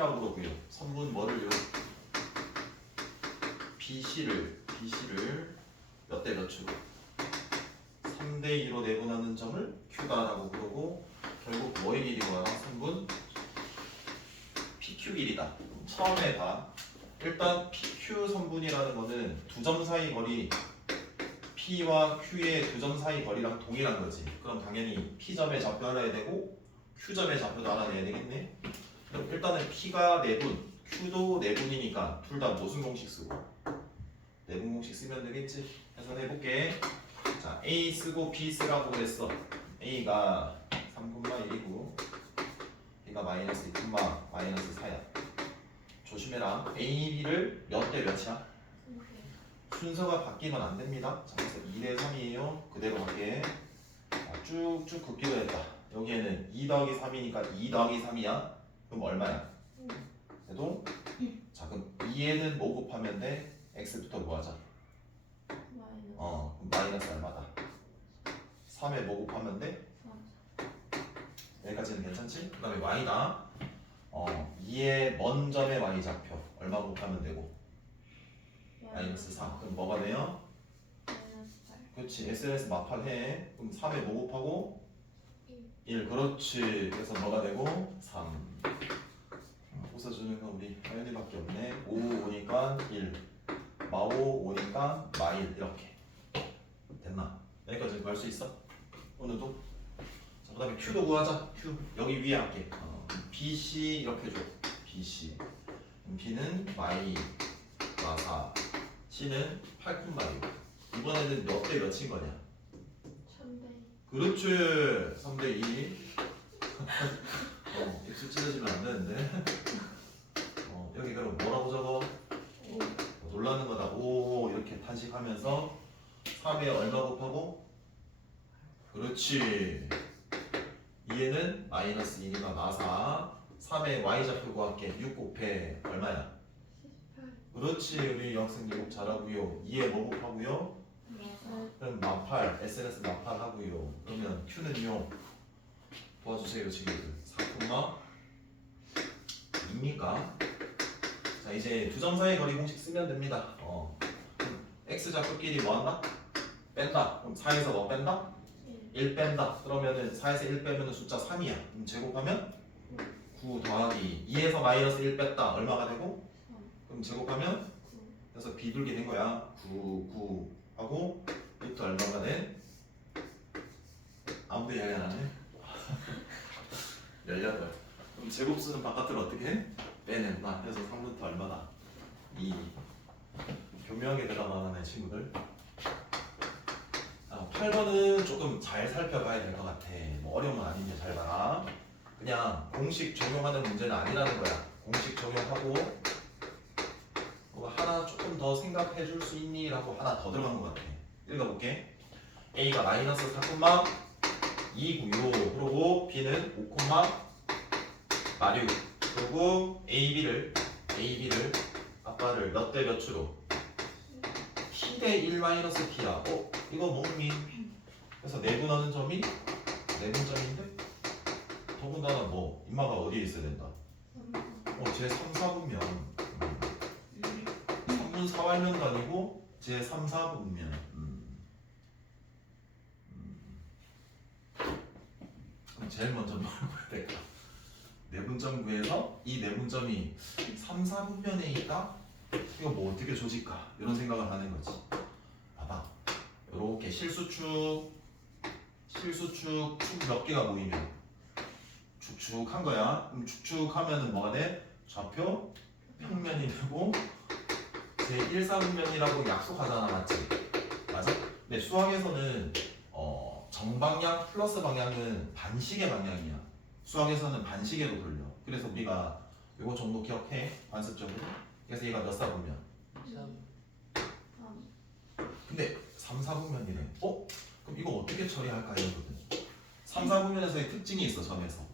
P라고 그러고요. 선분 뭐를요? BC를 몇 대 몇으로? 3대 2로 내분하는 점을 Q다라고 그러고 결국 뭐의 길이가 선분 PQ 길이다. 처음에 봐. 일단 PQ 선분이라는 거는 두 점 사이 거리 P와 Q의 두 점 사이 거리랑 동일한 거지. 그럼 당연히 P점의 좌표 알아야 되고 Q점의 좌표도 알아내야 되겠네. 그럼 일단은 P가 내분, Q도 내분이니까 둘 다 무슨 공식 쓰고? 내분 공식 쓰면 되겠지. 해서 해볼게. 자, A 쓰고 B 쓰라고 그랬어. A가 3,1이고 B가 마이너스 2, 마이너스 4야. 조심해라. A, B를 몇 대 몇이야? 순서가 바뀌면 안 됩니다. 자, 그래서 2대 3이에요. 그대로 갈게. 자, 쭉쭉 긋기로 했다. 여기에는 2 더하기 3이니까 2 더하기 3이야. 그럼 얼마야? 그래도 자, 그럼 2에는 뭐 곱하면 돼? x부터 구하자. 그럼 마이너스 얼마다? 3에 뭐 곱하면 돼? 여기까지는 괜찮지? 그 다음에 y다. 2의 먼 점의 y좌표 얼마 곱하면 되고? 마이너스 4. 그럼 뭐가 돼요? 그렇지. SNS 마팔해. 그럼 3에 뭐 곱하고? 1. 그렇지. 그래서 뭐가 되고? 3. 웃어주는 건 우리 하연이밖에 없네. 5 오니까 1. 마오 오니까 마일. 이렇게 됐나? 여기까지 구할 수 있어? 오늘도? 자, 그 다음에 Q도 구하자. Q 여기 위에 할게. BC 이렇게 줘. BC. B는 마이가 4, C는 8,6. 이번에는 몇 대 몇인 거냐? 3대. 그렇지. 3대 2. 입술 찢어지면 안 되는데. 여기 그럼 뭐라고 적어? 놀라는 거다. 오 이렇게 탄식하면서 3에 얼마 곱하고? 그렇지. 2에는 마이너스 2니까 마사. 3에 y좌표 구할게. 6 곱해 얼마야? 18. 그렇지. 우리 여학생들 곱 잘하고요. 2에 뭐 곱하고요? 그럼 마팔, SNS 마팔 하고요. 그러면 Q는요. 도와주세요 지금. 4,2입니까? 자 이제 두 점 사이 거리 공식 쓰면 됩니다. x 좌표끼리 뭐 한다? 뺀다. 그럼 4에서 뭐 뺀다? 1 뺀다. 그러면은 4에서 1 빼면은 숫자 3이야. 그럼 제곱하면 9 더하기 2에서 마이너스 1 뺐다. 얼마가 되고? 그럼 제곱하면 그래서 비둘기 된 거야. 9 하고 루트 얼마가 돼? 아무도 이야기 안 하네. 18. 그럼 제곱수는 바깥으로 어떻게 해? 빼낸다. 그래서 3루트 얼마다? 2. 교묘하게 대답하네 친구들. 8번은 조금 잘 살펴봐야 될 것 같아. 뭐 어려운 건 아닌데 잘 봐라. 그냥 공식 적용하는 문제는 아니라는 거야. 공식 적용하고 뭐 하나 조금 더 생각해 줄 수 있니? 라고 하나 더 들어간 것 같아. 읽어볼게. A가 마이너스 4,2고요. 그리고 B는 5,46. 그리고 AB를 아빠를 몇 대 몇으로? P대 1 마이너스 P야. 이거 뭐니? 그래서 내분하는 점이 내분점인데 더군다나 뭐 인마가 어디에 있어야 된다? 제 3, 4분면 3분 4활면도 아니고 제 3, 4분면 그럼 제일 먼저 뭘 구해야 될까? 내분점 구해서 이 내분점이 3, 4분면에 있다? 이거 뭐 어떻게 조질까? 이런 생각을 하는 거지. 봐봐. 이렇게 실수축 축 몇 개가 모이면 축축한 거야. 그럼 축축하면은 뭐가 돼? 좌표 평면이 되고 제 1, 4분면이라고 약속하잖아. 맞지? 맞아? 근데 수학에서는 정방향 플러스 방향은 반시계 방향이야. 수학에서는 반시계로 돌려. 그래서 우리가 이거 정도 기억해. 관습적으로. 그래서 얘가 몇 사분면? 3. 근데 3, 4분면이래. 그럼 이거 어떻게 처리할까 이거거든. 3, 4분면에서의 특징이 있어. 점에서.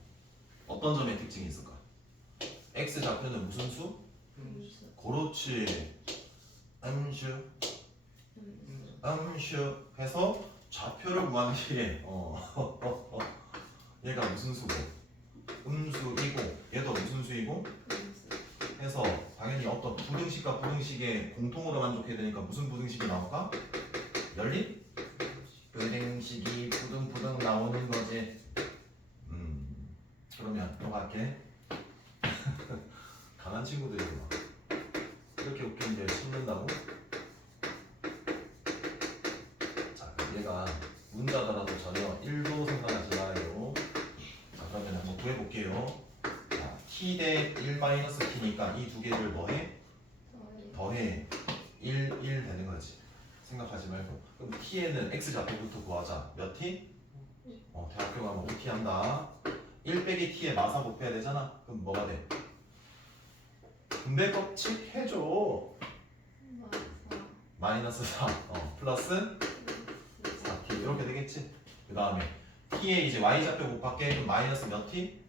어떤 점의 특징이 있을까? x 좌표는 무슨 수? 그렇지. 음수 해서 좌표를 구하는 게 얘가 무슨 수고? 음수이고 얘도 무슨 수이고? 어떤 부등식과 부등식의 공통으로 만족해야 되니까 무슨 부등식이 나올까? 연립? 부등식이 부등 나오는 거지. 그러면 또 갈게. 강한 친구들이 막 이렇게 웃기는데 숨는다고? 자, 그럼 얘가 문자더라도 전혀 1도 생각하지 말아요. 자, 그러면 한번 구해볼게요. 자, t 대 1-t니까 이 두 개를 뭐해? 더해 1 되는 거지. 생각하지 말고. 그럼 t에는 x 좌표부터 구하자. 몇 t? 대학교 가면 5t 한다. 1 빼기 t에 마사 곱해야 되잖아. 그럼 뭐가 돼? 분배 법칙 해줘. 마이너스 4 플러스 4t 이렇게 되겠지. 그 다음에 t에 이제 y-좌표 곱할게. 그럼 마이너스 몇 t?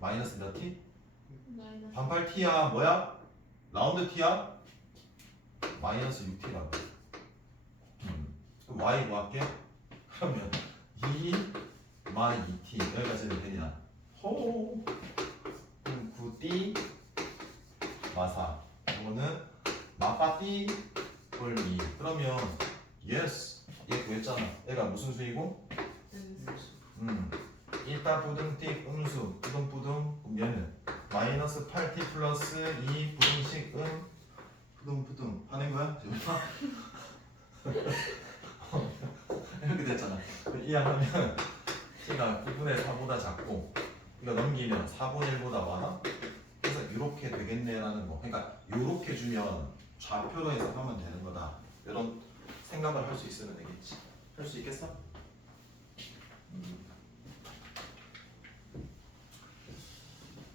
마이너스 몇 t? 반팔 t야 뭐야? 라운드 t야? 마이너스 6t라고. 그럼 y 구할게. 그러면 2 마이 2t 여기까지는 되냐? 호. 그럼 9t 마사. 이거는 마파티 꼴미. 그러면 yes 얘 구했잖아. 얘가 무슨 수이고? 1타 부등티 음수 부등부등. 그럼 얘는 마이너스 8t 플러스 2 부등식 부등부등 하는 거야? 이렇게 됐잖아. 이해하면 t가 9분의 4보다 작고 이거 넘기면 4분의 1보다 많아? 그래서 이렇게 되겠네라는 거. 그러니까 이렇게 주면 좌표로 해석하면 되는 거다. 이런 생각을 할 수 있으면 되겠지. 할 수 있겠어?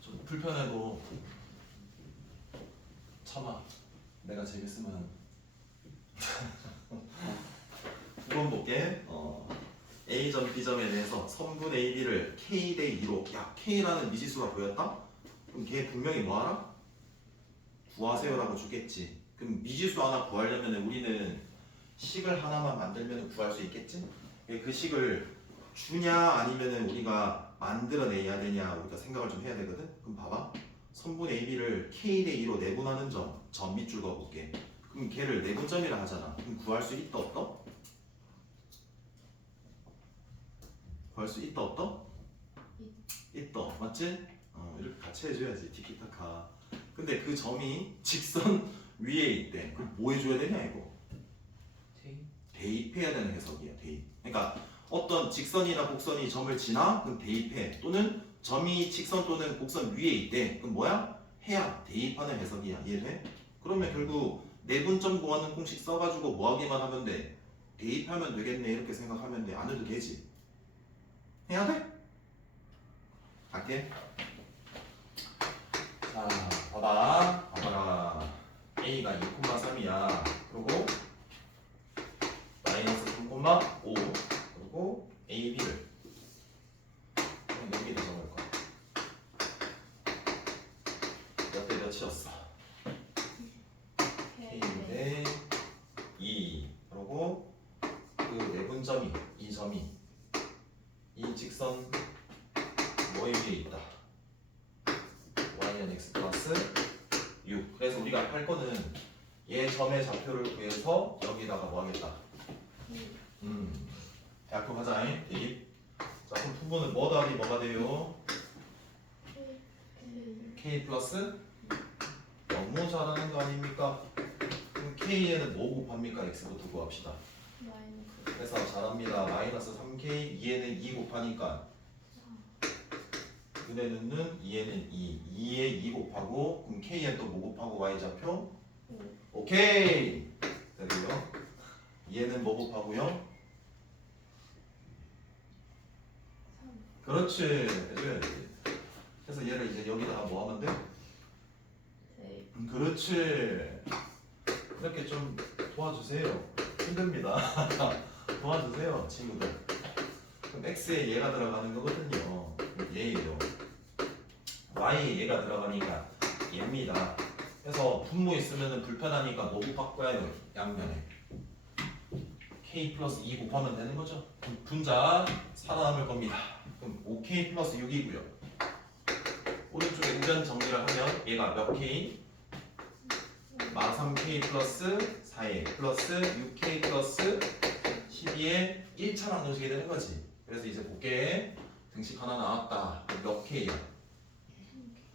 좀 불편해도 참아. 내가 재밌으면 9번 볼게. A점 B점에 대해서 선분 AB를 K 대 2로. 야, K라는 미지수가 보였다? 그럼 걔 분명히 뭐하라? 구하세요라고 주겠지. 그럼 미지수 하나 구하려면 우리는 식을 하나만 만들면 구할 수 있겠지? 그 식을 주냐 아니면 우리가 만들어내야 되냐 우리가 생각을 좀 해야 되거든? 그럼 봐봐. 선분 AB를 K 대 2로 내분하는 점 밑줄 그어볼게. 그럼 걔를 내분점이라 하잖아. 그럼 구할 수 있다 없다? 구할 수 있다 없다? 있다. 맞지? 이렇게 같이 해줘야지. 티키타카. 근데 그 점이 직선 위에 있대. 그럼 뭐 해줘야 되냐 이거? 대입해야 되는 해석이야. 대입. 그러니까 어떤 직선이나 곡선이 점을 지나? 그럼 대입해. 또는 점이 직선 또는 곡선 위에 있대. 그럼 뭐야? 해야 대입하는 해석이야. 이해돼? 그러면 결국 내분점 구하는 공식 써가지고 뭐 하기만 하면 돼? 대입하면 되겠네. 이렇게 생각하면 돼. 안 해도 되지. 해야 돼? 갈게. 자, 봐봐라. A가 2,3이야. 그리고 마이너스 3,5. 그리고 AB를 여기다 적을 거야. 몇 대 몇이었어? K인데 2. 그리고 그 내분점이 이 점이 이 직선 뭐에 위에 있다. y는 x 플러스 6. 그래서 우리가 할 거는 얘 점의 좌표를 구해서 여기다가 뭐 하겠다. 대학교 가자. 대입. 자, 그럼 부분은 뭐 더하기 뭐가 돼요? k 플러스 너무 잘하는 거 아닙니까? 그럼 k에는 뭐 곱합니까? x부터 구합시다. 그래서 잘합니다. 마이너스 3k 2에는 2 곱하니까 은혜는 2에는 2에 2 곱하고 그럼 k에 또 뭐 곱하고 y좌표? 오케이! 되고요. 2에는 뭐 곱하고요? 그렇지. 해줘야지. 그래서 얘를 이제 여기다가 뭐 하면 돼? 그렇지. 이렇게 좀 도와주세요. 힘듭니다. 도와주세요 친구들. 그럼 x에 얘가 들어가는 거거든요. 얘예요. y에 얘가 들어가니까 얘입니다. 그래서 분모 있으면 불편하니까 뭐 곱할까요? 양면에 k 플러스 2 곱하면 되는 거죠. 분자 살아남을 겁니다. 그럼 5k 플러스 6이고요. 오른쪽에 우변 정리를 하면 얘가 몇 k? 마3K 플러스 4에 플러스 6K 플러스 12의 1차 방정식이 되는 거지. 그래서 이제 곱게 등식 하나 나왔다. 몇 K야?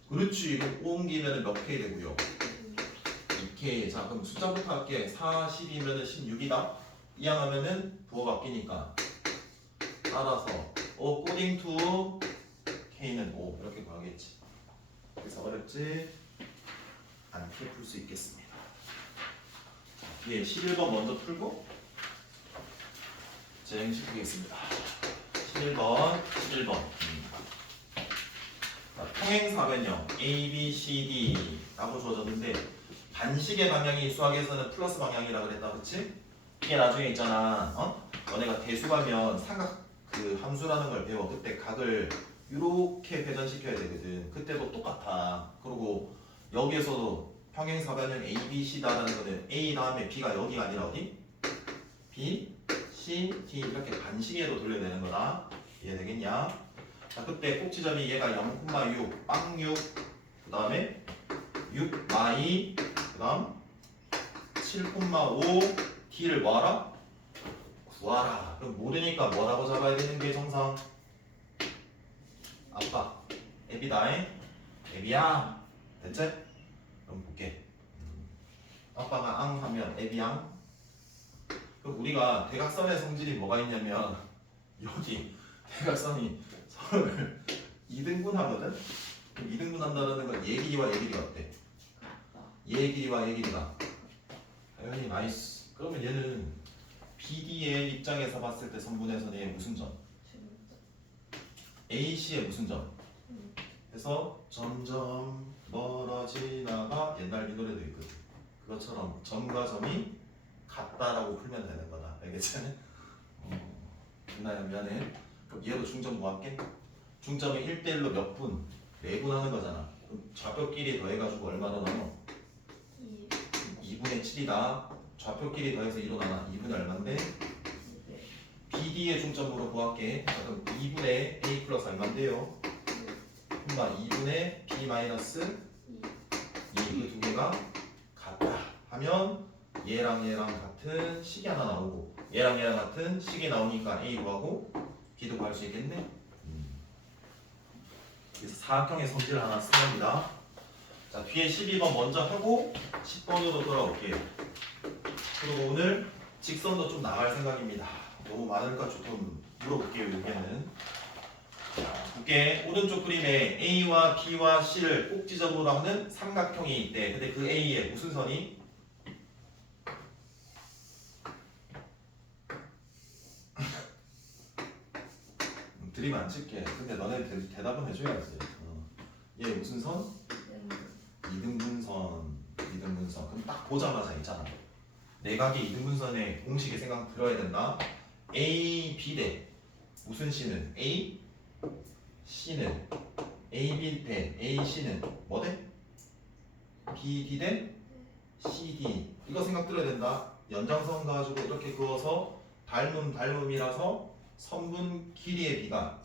그렇지. 이거 옮기면 몇 K 되고요? 2K. 자, 그럼 숫자부터 할게. 4, 12면은 16이다. 이항하면은 부호가 바뀌니까. 따라서 according to K는 5 이렇게 구하겠지. 그래서 어렵지 않게 풀 수 있겠습니다. 예, 11번 먼저 풀고 재행식 보겠습니다. 11번. 통행사변형 A, B, C, D 라고 주어졌는데 반식의 방향이 수학에서는 플러스 방향이라 그랬다, 그치? 이게 나중에 있잖아, 너네가 대수 가면 삼각 그 함수라는 걸 배워. 그때 각을 이렇게 회전시켜야 되거든. 그때도 똑같아. 그리고 여기에서도 평행사변형 A, B, C다라는 거는 A 다음에 B가 여기가 아니라 어디? B, C, D 이렇게 반식으로 돌려야 되는 거다. 이해되겠냐? 자, 그때 꼭지점이 얘가 0,6, 빵 6, 그 다음에 6, 마이, 그 다음 7,5, D를 뭐하라? 구하라. 그럼 모르니까 뭐라고 잡아야 되는 게 정상? 아빠, 애비다잉? 애비야. 됐지? 그럼 볼게. 아빠가 앙 하면 애비양. 그럼 우리가 대각선의 성질이 뭐가 있냐면 여기 대각선이 서로를 2등분 하거든? 그럼 2등분 한다는 건 얘 길이와 얘 길이가 어때? 얘 길이와 얘 길이가 당연히 나이스. 그러면 얘는 BD의 입장에서 봤을 때 선분에서는 얘 무슨 점? AC의 무슨 점? 그래서 점점 멀어지나가 옛날 이 노래도 있거든. 그것처럼 점과 점이 같다라고 풀면 되는 거다. 알겠지? 누나야 미안해. 그럼 얘도 중점 뭐 할게? 중점이 1대1로 몇 분? 4분 하는 거잖아. 그럼 좌표끼리 더해가지고 얼마나 나눠? 2분의 7이다. 좌표끼리 더해서 2로 나눠. 2분의 얼만데? BD의 중점으로 구할게. 자, 그럼 2분의 A 플러스 얼만데요? 2분의 B 마이너스 2. 그 두 개가 같다 하면 얘랑 같은 식이 하나 나오고 얘랑 같은 식이 나오니까 A 구하고 B도 구할 수 있겠네. 그래서 사각형의 성질을 하나 쓰랍니다. 자, 뒤에 12번 먼저 하고 10번으로 돌아올게요. 그리고 오늘 직선도 좀 나갈 생각입니다. 너무 많을까 좀 물어볼게요. 여기에는 볼게. 오른쪽 그림에 A와 B와 C를 꼭지점으로 하는 삼각형이 있대. 근데 그 A에 무슨 선이? 드림 안 칠게. 근데 너네 대답은 해줘야지. 얘 무슨 선? 2등분선. 그럼 딱 보자마자 있잖아. 내각의 2등분선의 공식의 생각 들어야 된다. A, B 대 무슨 C는? A, C는 A, B 대 A, C는 뭐 대? B, D 대 C, D. 이거 생각 들어야 된다. 연장선 가지고 이렇게 그어서 닮음이라서 선분 길이의 비가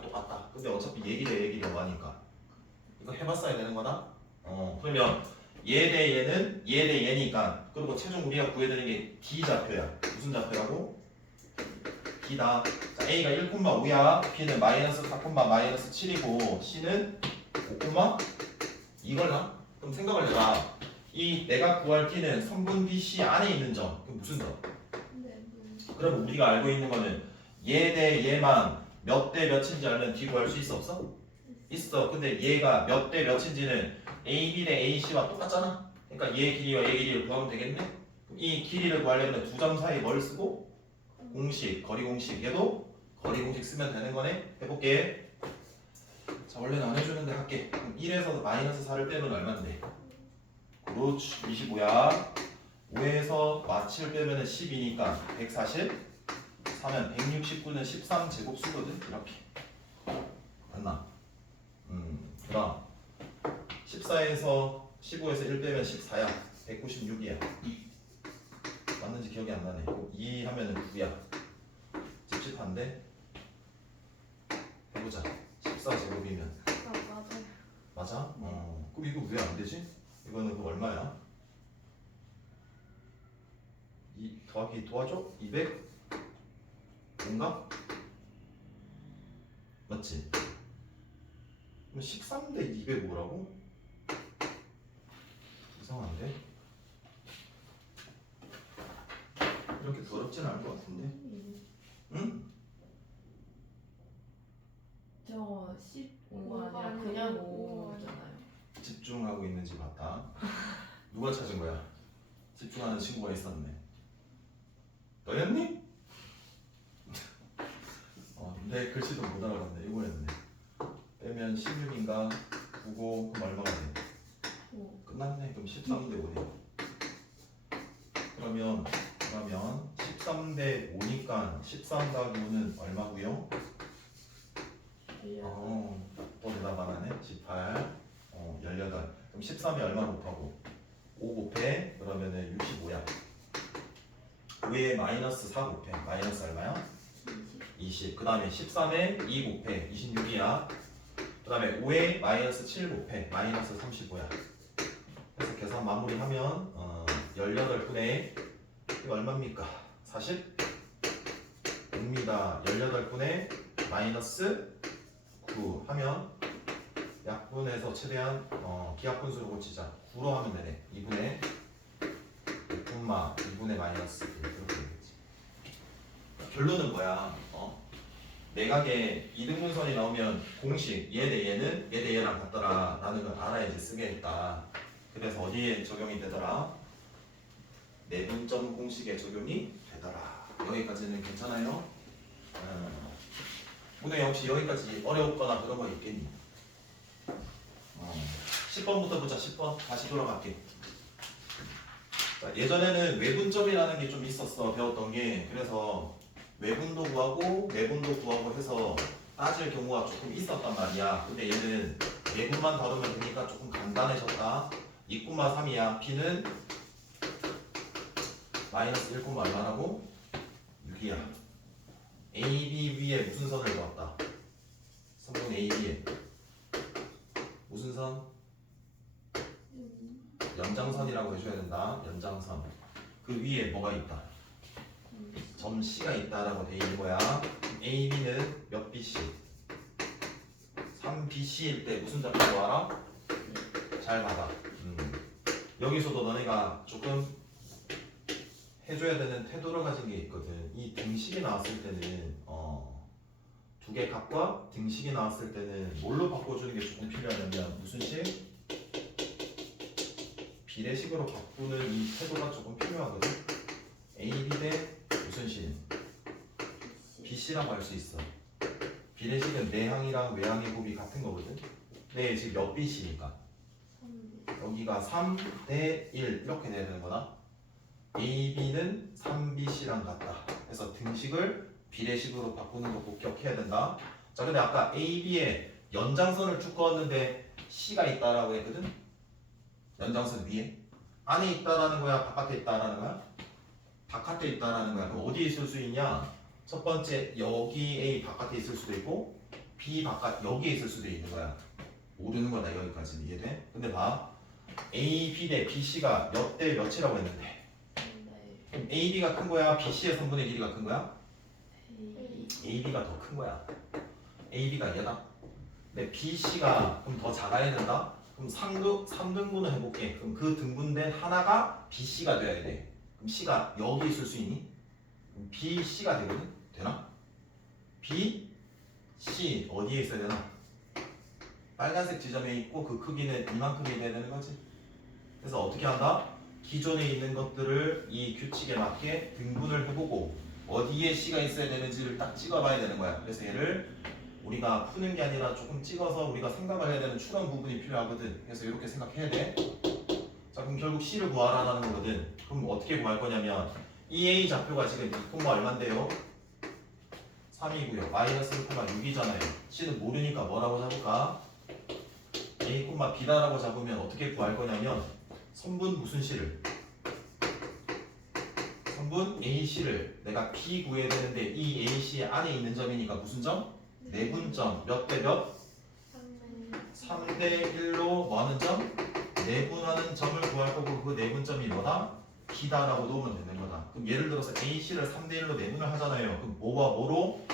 똑같다. 근데 어차피 얘 길이 뭐하니까 이거 해봤어야 되는 거다. 그러면 얘 대 얘니까. 그리고 최종 우리가 구해야 되는 게 D 좌표야. 무슨 좌표라고? D다. 자, A가 1,5야. B는 마이너스 4, 마이너스 7이고 C는 5, 이걸나? 그럼 생각을 해봐. 이 내가 구할 D는 선분 BC 안에 있는 점. 그럼 무슨 점? 그럼 우리가 알고 있는 거는 얘 대 얘만 몇 대 몇인지 알면 D 구할 수 있어 없어? 있어. 근데 얘가 몇 대 몇인지는 AB 대 AC와 똑같잖아. 그러니까 얘 길이와 얘 길이를 구하면 되겠네. 이 길이를 구하려면 두 점 사이 뭘 쓰고? 공식, 거리 공식. 얘도 거리 공식 쓰면 되는 거네. 해볼게. 자, 원래는 안 해주는데 할게. 그럼 1에서 마이너스 4를 빼면 얼만데? 그렇지, 25야. 5에서 마7 빼면 12니까 140. 4면 169는 13제곱수거든. 이렇게 맞나? 그 다음 14에서 15에서 1 빼면 14야. 196이야. 맞는지 기억이 안 나네. 2 하면은 9야. 찝찝한데? 해보자. 14제곱이면 맞아? 그럼 이거 왜 안 되지? 이거는 그 얼마야? 2 더하기 도와줘? 200 뭔가? 맞지? 그럼 13대 205라고? 이상한데? 이렇게 더럽지는 않을 것 같은데? 응? 저 15가 아니라 그냥 5잖아요. 집중하고 있는지 봤다. 누가 찾은 거야? 집중하는 친구가 있었네. 너였니? 내 글씨도 못 알아봤네. 이거였네. 빼면 16인가 9고 그럼 얼마가 돼? 5. 끝났네. 그럼 13대 5네. 그러면 13대 5니까 13 더하기 5는 얼마고요? 또 대답 안 하네. 18 18. 그럼 13이 얼마 곱하고 5 곱해 그러면은 65야. 왜 마이너스 4 곱해? 마이너스 얼마야? 20. 그 다음에 13에 2 곱해 26이야. 그 다음에 5에 마이너스 7 곱해 마이너스 35야. 그래서 계산 마무리하면 18분의 이거 얼마입니까? 40? 입니다. 18분의 마이너스 9 하면 약분해서 최대한 기하분수로 고치자. 9로 하면 되네. 2분의 5분마 2분의 마이너스 1 이렇게 되겠지. 결론은 뭐야? 내각에 이등분선이 나오면 공식 얘 대 얘는 얘 대 얘랑 같더라 라는 걸 알아야지 쓰겠다. 그래서 어디에 적용이 되더라? 내분점 공식에 적용이 되더라. 여기까지는 괜찮아요? 오늘 혹시 여기까지 어려웠거나 그런 거 있겠니? 10번부터 보자. 10번 다시 돌아갈게. 자, 예전에는 외분점이라는 게 좀 있었어. 배웠던 게. 그래서 외분도 구하고 내분도 구하고 해서 따질 경우가 조금 있었단 말이야. 근데 얘는 내분만 다루면 되니까 조금 간단해졌다. 2,3이야. B는 마이너스 1, 얼마라고? 6이야. AB 위에 무슨 선을 그었다? 선분 AB에 무슨 선? 연장선이라고 해줘야 된다. 연장선. 그 위에 뭐가 있다? 점 C가 있다라고 돼 있는 거야. AB는 몇 BC? 3BC일 때 무슨 좌표로 알아? 잘 봐봐. 여기서도 너네가 조금 해줘야 되는 태도를 가진 게 있거든. 이 등식이 나왔을 때는 두 개 값과 등식이 나왔을 때는 뭘로 바꿔주는 게 조금 필요하냐면 무슨 식? 비례식으로 바꾸는 이 태도가 조금 필요하거든. AB 대 무슨 식? BC라고 할 수 있어. 비례식은 내항이랑 외항의 곱이 같은 거거든. 네, 지금 몇 BC니까? 여기가 3 대 1 이렇게 돼야 되는 거다. AB는 3BC랑 같다. 그래서 등식을 비례식으로 바꾸는 거 꼭 기억해야 된다. 자, 근데 아까 AB에 연장선을 쭉 그었는데 C가 있다라고 했거든. 연장선 위에 안에 있다라는 거야, 바깥에 있다라는 거야? 바깥에 있다라는 거야. 그럼 어디에 있을 수 있냐? 첫 번째 여기 A 바깥에 있을 수도 있고 B 바깥 여기에 있을 수도 있는 거야. 모르는 거다. 여기까지 이해돼? 근데 봐, A, B 대 B, C가 몇 대 몇이라고 했는데 그럼 A, B가 큰 거야? B, C의 선분의 길이가 큰 거야? A, B가 더 큰 거야. A, B가 얘다. 근데 B, C가 그럼 더 작아야 된다? 그럼 3등분을 해볼게. 그럼 그 등분된 하나가 B, C가 돼야 돼. 그럼 C가 여기 있을 수 있니? 그럼 B, C가 되거든? 되나? B, C 어디에 있어야 되나? 빨간색 지점에 있고 그 크기는 이만큼이 돼야 되는 거지. 그래서 어떻게 한다? 기존에 있는 것들을 이 규칙에 맞게 등분을 해보고 어디에 C가 있어야 되는지를 딱 찍어봐야 되는 거야. 그래서 얘를 우리가 푸는 게 아니라 조금 찍어서 우리가 생각을 해야 되는 추론 부분이 필요하거든. 그래서 이렇게 생각해야 돼. 자, 그럼 결국 C를 구하라는 거거든. 그럼 어떻게 구할 거냐면 이 A 좌표가 지금 2, 얼만데요? 3이고요. 마이너스 1,6이잖아요. C는 모르니까 뭐라고 잡을까? A, B다라고 잡으면 어떻게 구할 거냐면 선분 무슨 C를? 선분 AC를 내가 B 구해야 되는데 이 AC 안에 있는 점이니까 무슨 점? 내분점. 몇 대 몇? 3대 1로 뭐 하는 점? 내분하는 점을 구할 거고 그 내분점이 뭐다? B다라고 놓으면 되는 거다. 그럼 예를 들어서 AC를 3대1로 내분을 하잖아요. 그럼 뭐와 뭐로?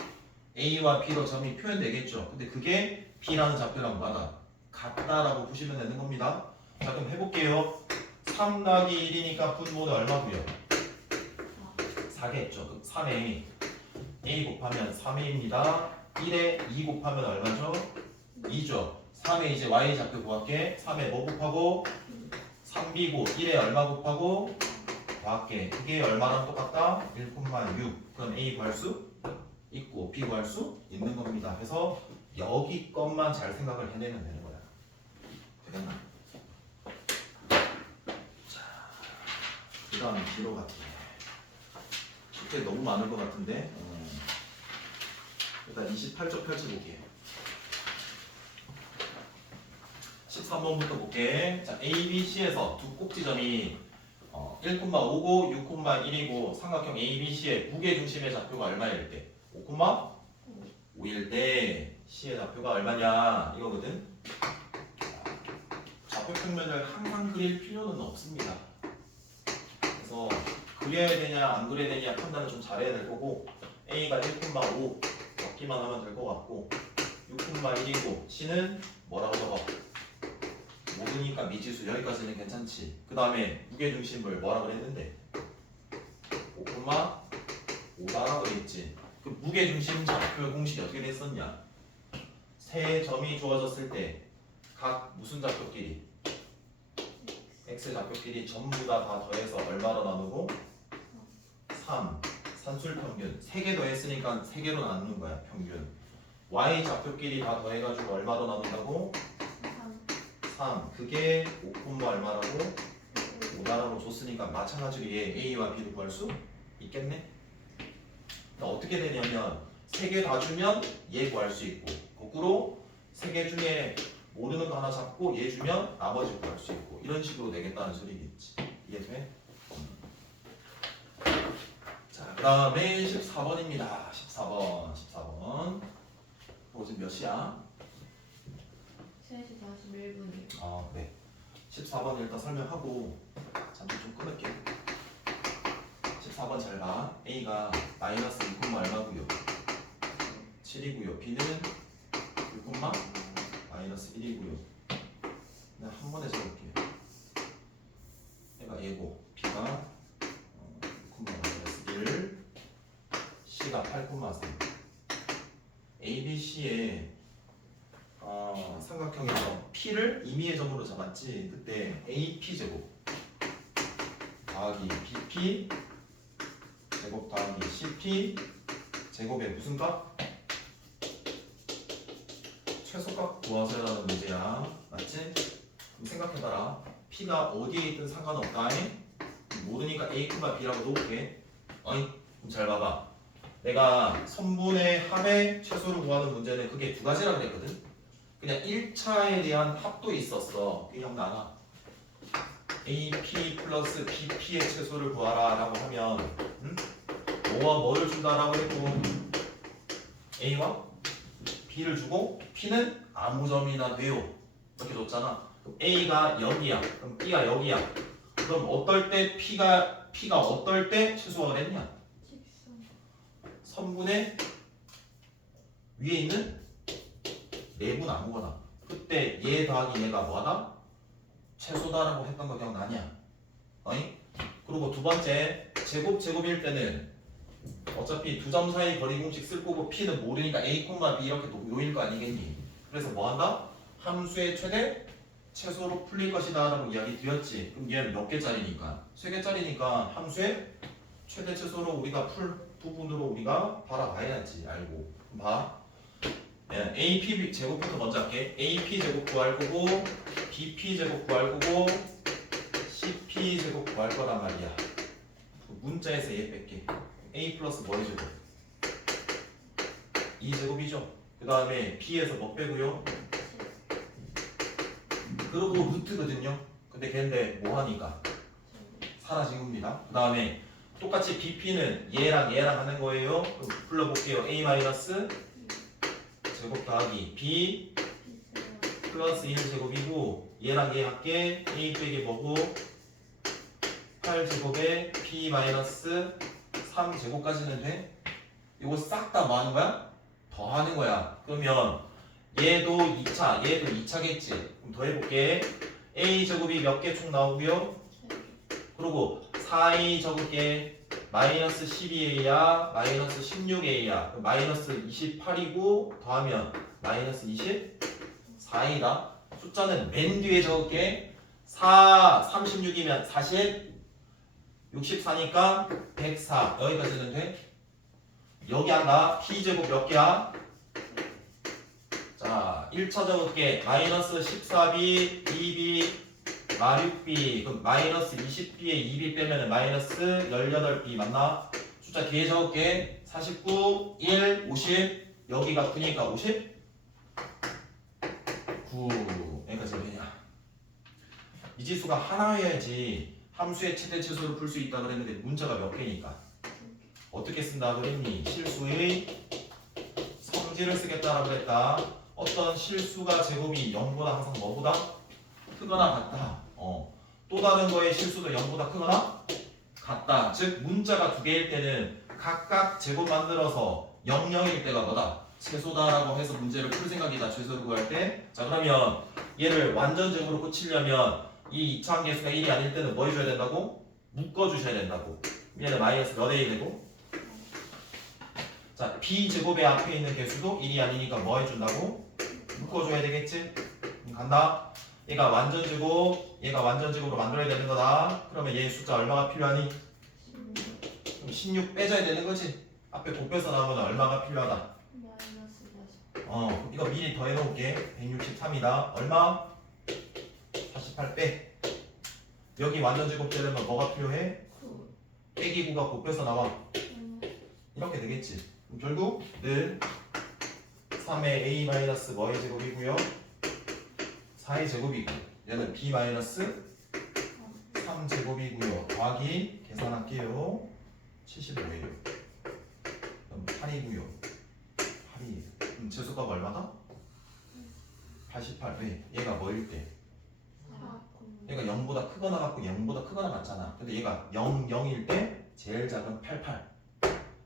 A와 B로 점이 표현되겠죠. 근데 그게 B라는 좌표랑 뭐다? 같다라고 보시면 되는 겁니다. 자 그럼 해볼게요. 3 더하기 1이니까 분모는 얼마고요? 4겠죠. 그럼 3에 A 곱하면 3A입니다. 1에 2 곱하면 얼마죠? 2죠. 3에 이제 Y 좌표 구할게. 3에 뭐 곱하고? 3B고 1에 얼마 곱하고? 구할게. 그게 얼마랑 똑같다? 1,6. 그럼 A 구할 수 있고 B 구할 수 있는 겁니다. 그래서 여기 것만 잘 생각을 해내면 되는 거야. 되겠나? 자, 그 다음 B로 갈게. 이게 너무 많은 것 같은데. 일단 28쪽 펼쳐볼게. 13번부터 볼게. 자, A, B, C에서 두 꼭지점이 1,5고 6,1이고 삼각형 A, B, C의 무게중심의 좌표가 얼마일 때? 5,5일 때 C의 좌표가 얼마냐 이거거든. 좌표 평면을 항상 그릴 필요는 없습니다. 그래서 그려야 되냐 안 그려야 되냐 판단을 좀 잘해야 될 거고 A가 1,5 적기만 하면 될 것 같고 6,1이고 C는 뭐라고 적어? 모르니까 미지수 여기까지는 괜찮지. 그 다음에 무게중심을 뭐라 그랬는데 5,5다라고 그랬지. 그 무게중심 좌표 공식이 어떻게 됐었냐? 세 점이 주어졌을 때 각 무슨 좌표끼리? x 좌표끼리 전부 다 더해서 얼마로 나누고? 3 산술평균 3개 더했으니까 3개로 나누는 거야 평균. y 좌표끼리 다 더해가지고 얼마로 나눈다고? 3 그게 5, 얼마라고? 5다라고 줬으니까 마찬가지로 얘 A와 B를 구할 수 있겠네? 그러니까 어떻게 되냐면 3개 다 주면 얘 구할 수 있고 거꾸로 3개 중에 모르는 거 하나 잡고 얘 주면 나머지 구할 수 있고 이런 식으로 되겠다는 소리겠지. 이해돼? 자, 그 다음에 14번입니다. 14번. 지금 몇 시야? 3시 41분이요. 아, 그래. 14번 일단 설명하고 잠시 좀 끊을게. 14번 잘 봐. A가 마이너스 2, 얼마고요? 7이고요. B는 6, 마이너스 1이고요. 그냥 한 번에 적을게요. 얘가 얘고 B가 6, 마이너스 1, C가 8,3. A, B, C의 삼각형에서 P를 임의의 점으로 잡았지. 그때 AP 제곱 더하기 BP 제곱 더하기 CP 제곱의 무슨 값? 최소값 구하세요 라는 문제야. 맞지? 그럼 생각해봐라. P가 어디에 있든 상관없다. 모르니까 A, B라고 놓을게. 어이? 그럼 잘 봐봐. 내가 선분의 합의 최소를 구하는 문제는 그게 두 가지라고 그랬거든. 그냥 1차에 대한 합도 있었어. 그냥 나눠. AP 플러스 BP의 최소를 구하라 라고 하면 뭐와 뭐를 준다라고 했고 A와 B를 주고 P는 아무 점이나 돼요. 이렇게 줬잖아. 그럼 A가 여기야. 그럼 B가 여기야. 그럼 어떨 때 P가 어떨 때 최소가 됐냐? 선분의 위에 있는 내분 아무거나. 그때 얘 더하기 얘가 뭐하다? 최소다라고 했던 거 기억나냐? 어이? 그리고 두 번째 제곱일 때는 어차피 두 점 사이 거리 공식 쓸 거고 P는 모르니까 A, B 이렇게 요일 거 아니겠니? 그래서 뭐한다? 함수의 최대 최소로 풀릴 것이다 라고 이야기 드렸지. 그럼 얘는 몇 개짜리니까? 3개짜리니까 함수의 최대 최소로 우리가 풀 부분으로 우리가 바라봐야지. 알고 봐. AP 제곱부터 먼저 할게. AP 제곱 구할 거고 BP 제곱 구할 거고 CP 제곱 구할 거란 말이야. 문자에서 얘 뺄게. A 플러스 뭐의 제곱? 2제곱이죠. 그 다음에 B에서 뭐 빼고요? 그리고 루트거든요. 근데 걔인데 뭐 하니까? 사라진 겁니다. 그 다음에 똑같이 BP는 얘랑 하는 거예요. 그럼 불러볼게요. A 마이너스 제곱 더하기 B 플러스 1제곱이고 얘랑 얘 할게. A 빼기 뭐고? 8제곱에 p 마이너스 3제곱까지는 돼? 이거 싹 다 뭐 하는 거야? 더 하는 거야. 그러면 얘도 2차, 얘도 2차겠지. 그럼 더 해볼게. a제곱이 몇 개 총 나오고요. 그리고 4a 적을게. 마이너스 12a야, 마이너스 16a야. 마이너스 28이고 더하면 마이너스 24이다. 숫자는 맨 뒤에 적을게. 4, 36이면 40, 64니까 104. 여기까지는 돼? 여기 한다. p제곱 몇 개야? 자, 1차 적을게. 마이너스 14b, 2b, 마6b. 그럼 마이너스 20b에 2b 빼면 마이너스 18b 맞나? 숫자 뒤에 적을게. 49, 1, 50. 여기가 9니까 50? 9. 여기까지 되냐? 이 지수가 하나여야지 함수의 최대치수를 풀 수 있다 그랬는데 문자가 몇 개니까 어떻게 쓴다 그랬니? 실수의 성질을 쓰겠다라고 그랬다. 어떤 실수가 제곱이 0보다 항상 뭐보다 크거나 같다. 또 다른 거의 실수도 0보다 크거나 같다. 즉 문자가 두 개일 때는 각각 제곱 만들어서 0, 0일 때가 뭐다? 최소다라고 해서 문제를 풀 생각이다. 최소를 구할 때. 자 그러면 얘를 완전적으로 고치려면 이 이차함계수가 1이 아닐 때는 뭐 해줘야 된다고? 묶어주셔야 된다고. 얘는 마이너스 몇 a 되고 자 b제곱의 앞에 있는 개수도 1이 아니니까 뭐 해준다고? 묶어줘야 되겠지? 간다. 얘가 완전제곱, 얘가 완전제곱으로 만들어야 되는 거다. 그러면 얘 숫자 얼마가 필요하니? 그럼 16 빼줘야 되는 거지? 앞에 곱해서 나오면 얼마가 필요하다? 마이너스 40. 이거 미리 더해 놓을게. 163이다. 얼마? 48 빼. 여기 완전제곱 되려면 뭐가 필요해? 9. 빼기 9가 곱해서 나와. 이렇게 되겠지. 그럼 결국 늘 3의 a 마이너스 뭐의 제곱이고요. 4의 제곱이고 얘는 b 마이너스 3제곱이고요. 더하기 계산할게요. 75예요. 그럼 8이고요. 8이 그럼 제수값 얼마다? 88. 왜? 얘가 뭐일 때? 4. 얘가 0보다 크거나 같고 0보다 크거나 같잖아. 근데 얘가 0, 0일 때 제일 작은 88.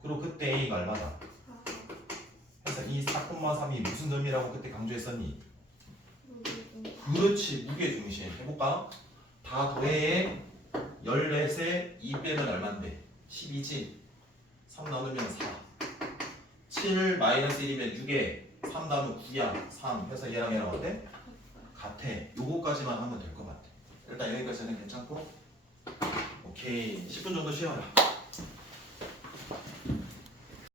그리고 그때 a가 얼마다? 그래서 이 4,3이 무슨 점이라고 그때 강조했었니? 그렇지, 무게중심. 해볼까? 다 더해 14에 2 빼면 얼만데? 12지? 3 나누면 4 7 마이너스 1이면 6에 3 나누면 9야 3 해서 얘랑 얘랑 어때? 같아. 요거까지만 하면 될 것 같아. 일단 여기까지는 괜찮고 오케이 10분 정도 쉬어라.